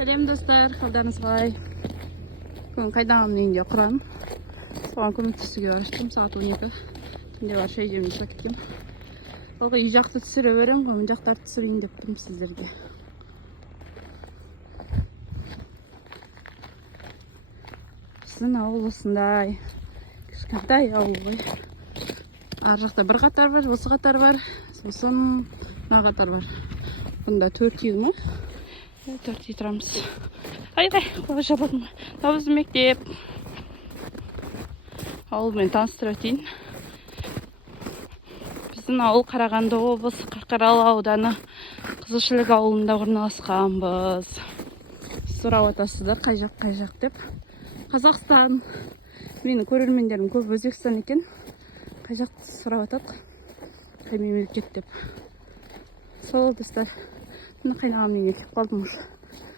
Selam dostlar, kaldanız qalay. Bugün qaydağımın үйінде құрам. Соған көмектесуге барыштым. Сағат 12. Түнде бар шай жемін шөктім. Ылғи үй жақты түсіре берем, көмін жақтарды түсірейін дептім сіздерге. Біздің ауыл осындай кішкентай ауыл ғой. Ар жақта бір қатар бар, осы қатар бар, сосын мына қатар бар. Бұнда 4 үй ма? 4 үй тұрамыз. Айдай, қолы жабылдым. Табыз мектеп. Ауылмен таныстырып өтейін. Біздің ауыл Қарағанды облысы Қарқаралы ауданы Қызылшілік ауылында орналасқанбыз. Сұрап атасыздар қай жақ деп. Қазақстан. Менің көрермендерім көп Өзбекстан екен. Қай жақты сұрап атады. Қай мемлекет деп. Сол достар. Мен қайнағаммен келіп қалдым уже.